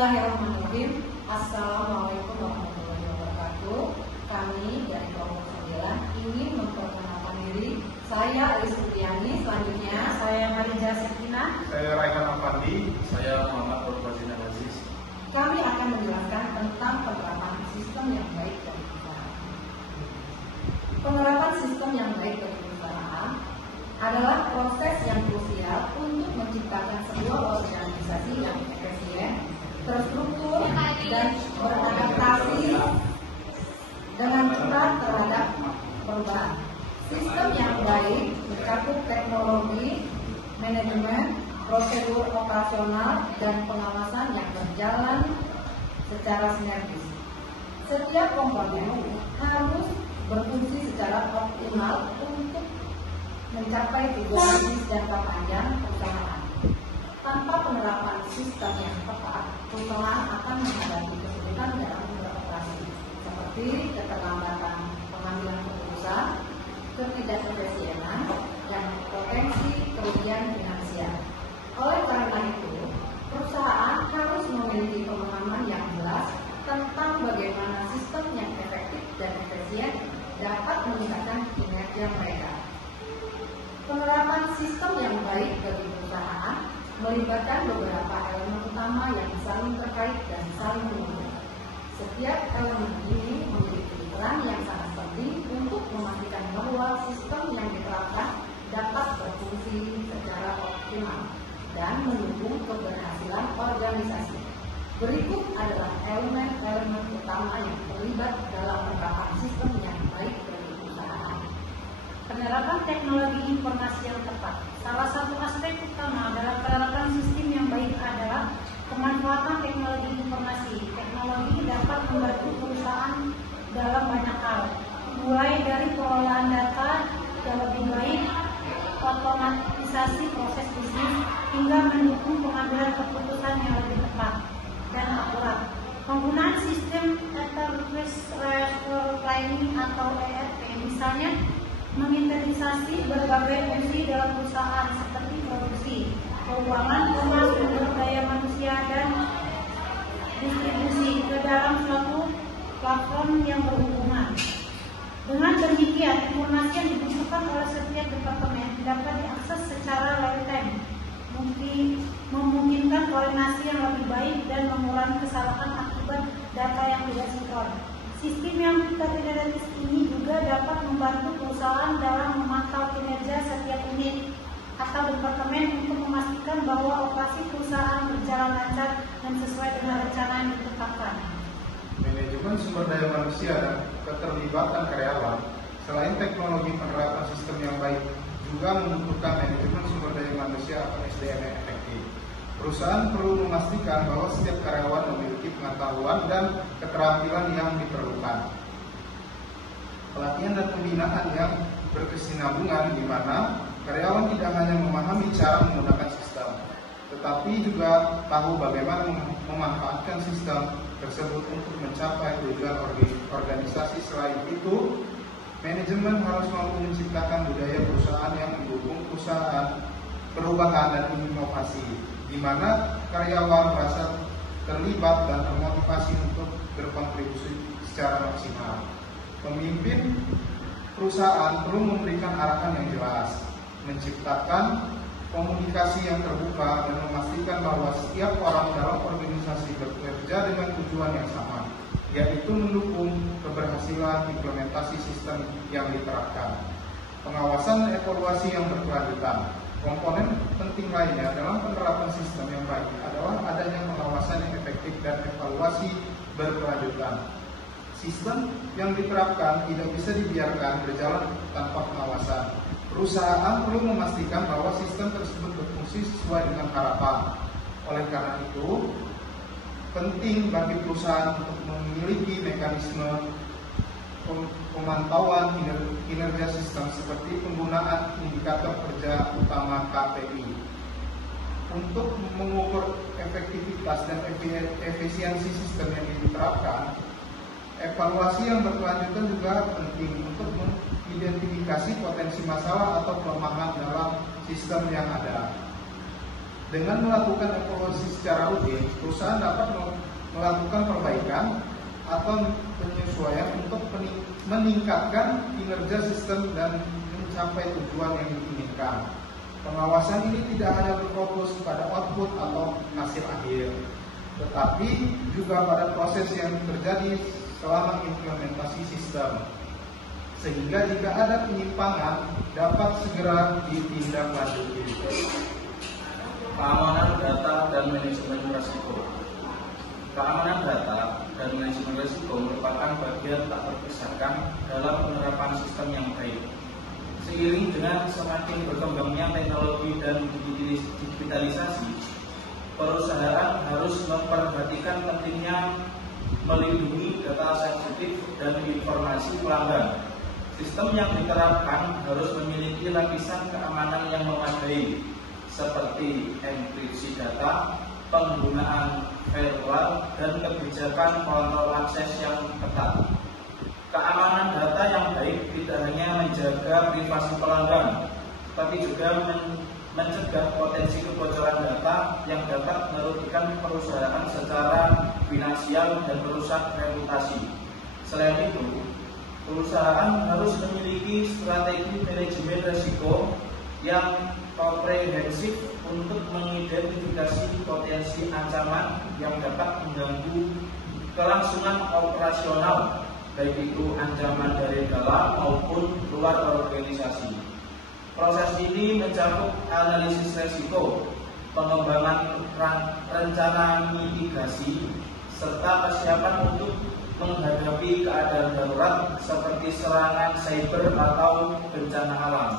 Bismillahirrahmanirrahim. Assalamualaikum warahmatullahi wabarakatuh. Kami dari kelompok 9 ingin memperkenalkan diri. Saya Alis Supriani. Selanjutnya saya Marija Sekina. Saya Raihan Afandi. Saya Muhammad Nurfazina Aziz. Kami akan menjelaskan tentang penerapan sistem yang baik bagi perusahaan. Penerapan sistem yang baik bagi perusahaan adalah proses yang krusial untuk menciptakan sebuah organisasi yang efisien, terstruktur, dan beradaptasi dengan cepat terhadap perubahan. Sistem yang baik mencakup teknologi, manajemen, prosedur operasional, dan pengawasan yang berjalan secara sinergis. Setiap komponen harus berfungsi secara optimal untuk mencapai tujuan bisnis jangka panjang perusahaan. Tanpa penerapan sistem yang tepat, perusahaan akan menghadapi kesulitan dalam beroperasi, seperti keterlambatan pengambilan keputusan, ketidakefisienan, dan potensi kerugian finansial. Oleh karena itu, perusahaan harus memiliki pemahaman yang jelas tentang bagaimana sistem yang efektif dan efisien dapat meningkatkan kinerja mereka. Penerapan sistem yang baik bagi perusahaan melibatkan beberapa elemen utama yang saling terkait dan saling menguntungkan. Setiap elemen ini memiliki peran yang sangat penting untuk memastikan bahwa sistem yang diterapkan dapat berfungsi secara optimal dan mendukung keberhasilan organisasi. Berikut adalah elemen-elemen utama yang terlibat dalam penerapan sistem yang baik bagi perusahaan. Penerapan teknologi informasi yang tepat. Salah satu aspek utama dalam penerapan sistem yang baik adalah pemanfaatan teknologi informasi. Teknologi dapat membantu perusahaan dalam banyak hal, mulai dari pengelolaan data yang lebih baik, otomatisasi proses bisnis, hingga mendukung pengambilan keputusan yang lebih tepat dan akurat. Penggunaan sistem Enterprise Resource Planning atau ERP misalnya mengintegrasi berbagai fungsi dalam perusahaan seperti produksi, keuangan, sumber daya manusia, dan distribusi ke dalam suatu platform yang berhubungan. Dengan demikian, informasi yang dibutuhkan oleh setiap departemen dapat diakses secara real time, memungkinkan koordinasi yang lebih baik dan mengurangi kesalahan akibat data yang tidak sinkron. Sistem yang terintegrasi ini juga dapat membantu perusahaan dalam memantau kinerja setiap unit atau departemen untuk memastikan bahwa operasi perusahaan berjalan lancar dan sesuai dengan rencana yang ditetapkan. Manajemen sumber daya manusia dan keterlibatan karyawan, selain teknologi penerapan sistem yang baik, juga membutuhkan manajemen sumber daya manusia atau SDM yang efektif. Perusahaan perlu memastikan bahwa setiap karyawan memiliki pengetahuan dan keterampilan yang diperlukan. Pelatihan dan pembinaan yang berkesinambungan di mana karyawan tidak hanya memahami cara menggunakan sistem, tetapi juga tahu bagaimana memanfaatkan sistem tersebut untuk mencapai tujuan organisasi. Selain itu, manajemen harus mampu menciptakan budaya perusahaan yang mendukung perusahaan perubahan dan inovasi, di mana karyawan merasa terlibat dan termotivasi untuk berkontribusi secara maksimal. Pemimpin perusahaan perlu memberikan arahan yang jelas, menciptakan komunikasi yang terbuka, dan memastikan bahwa setiap orang dalam organisasi bekerja dengan tujuan yang sama, yaitu mendukung keberhasilan implementasi sistem yang diterapkan. Pengawasan dan evaluasi yang berkelanjutan. Komponen penting lainnya dalam penerapan sistem yang baik adalah adanya pengawasan yang efektif dan evaluasi berkelanjutan. Sistem yang diterapkan tidak bisa dibiarkan berjalan tanpa pengawasan. Perusahaan perlu memastikan bahwa sistem tersebut berfungsi sesuai dengan harapan. Oleh karena itu, penting bagi perusahaan untuk memiliki mekanisme pemantauan kinerja sistem seperti penggunaan indikator kerja utama KPI untuk mengukur efektivitas dan efisiensi sistem yang diterapkan. Evaluasi yang berkelanjutan juga penting untuk mengidentifikasi potensi masalah atau kelemahan dalam sistem yang ada. Dengan melakukan evaluasi secara rutin, perusahaan dapat melakukan perbaikan atau penyesuaian untuk meningkatkan kinerja sistem dan mencapai tujuan yang diinginkan. Pengawasan ini tidak hanya berfokus pada output atau hasil akhir, tetapi juga pada proses yang terjadi selama implementasi sistem. Sehingga jika ada penyimpangan dapat segera ditindaklanjuti. Keamanan data dan manajemen risiko. Keamanan data dan manajemen risiko merupakan bagian tak terpisahkan dalam penerapan sistem yang baik. Seiring dengan semakin berkembangnya teknologi dan digitalisasi, perusahaan harus memperhatikan pentingnya melindungi data sensitif dan informasi pelanggan. Sistem yang diterapkan harus memiliki lapisan keamanan yang memadai, seperti enkripsi data, penggunaan firewall, dan kebijakan kontrol akses yang ketat. Keamanan data yang baik tidak hanya menjaga privasi pelanggan, tapi juga mencegah potensi kebocoran data yang dapat merugikan perusahaan secara finansial dan merusak reputasi. Selain itu, perusahaan harus memiliki strategi manajemen risiko yang komprehensif untuk mengidentifikasi potensi ancaman yang dapat mengganggu kelangsungan operasional, baik itu ancaman dari dalam maupun luar organisasi. Proses ini mencakup analisis risiko, pengembangan rencana mitigasi, serta kesiapan untuk menghadapi keadaan darurat seperti serangan cyber atau bencana alam.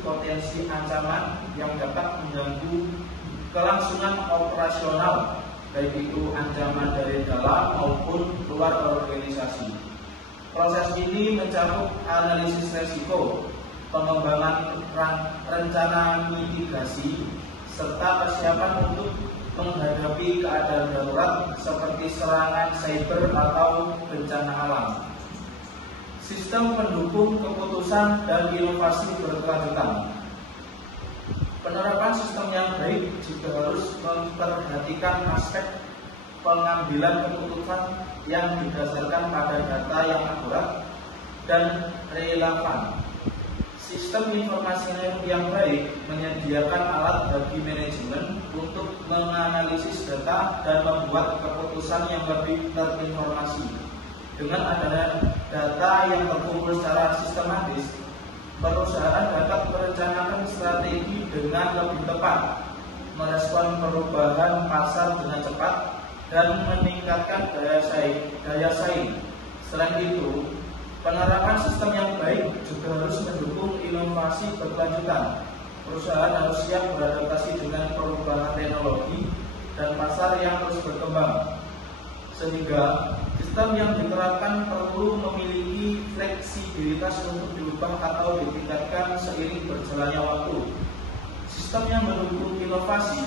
Potensi ancaman yang dapat mengganggu kelangsungan operasional, baik itu ancaman dari dalam maupun luar organisasi. Proses ini mencakup analisis risiko, pengembangan rencana mitigasi, serta kesiapan untuk menghadapi keadaan darurat seperti serangan cyber atau bencana alam. Sistem pendukung keputusan dan inovasi berkelanjutan. Penerapan sistem yang baik juga harus memperhatikan aspek pengambilan keputusan yang didasarkan pada data yang akurat dan relevan. Sistem informasi yang baik menyediakan alat bagi manajemen untuk menganalisis data dan membuat keputusan yang lebih terinformasi. Dengan adanya data yang terkumpul secara sistematis, perusahaan dapat merencanakan strategi dengan lebih tepat, merespon perubahan pasar dengan cepat, dan meningkatkan daya saing. Selain itu, penerapan sistem yang baik juga harus mendukung inovasi berkelanjutan. Perusahaan harus siap beradaptasi dengan perubahan teknologi dan pasar yang terus berkembang, sehingga sistem yang diterapkan perlu memiliki fleksibilitas untuk diubah atau ditingkatkan seiring berjalannya waktu. Sistem yang mendukung inovasi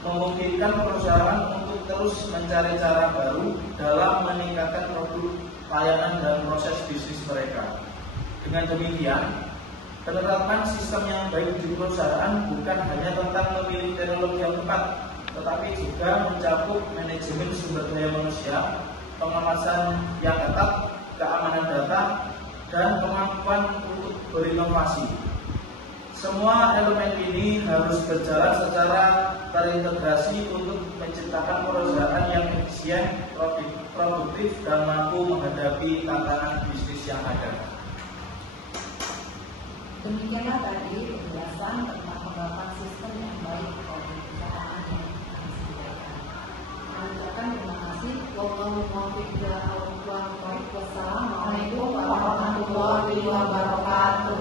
memungkinkan perusahaan untuk terus mencari cara baru dalam meningkatkan produk, layanan, dan proses bisnis mereka. Dengan demikian, penerapan sistem yang baik di perusahaan bukan hanya tentang memilih teknologi yang tepat, tetapi juga mencakup manajemen sumber daya manusia, pengawasan yang ketat, keamanan data, dan kemampuan untuk berinovasi. Semua elemen ini harus berjalan secara terintegrasi untuk menciptakan perusahaan yang efisien, produktif, dan mampu menghadapi tantangan bisnis yang ada. Demikianlah tadi penjelasan tentang penerapan sistem yang baik oleh perusahaan yang akan disediakan. Kami ucapkan terima kasih. Wassalamualaikum warahmatullahi wabarakatuh.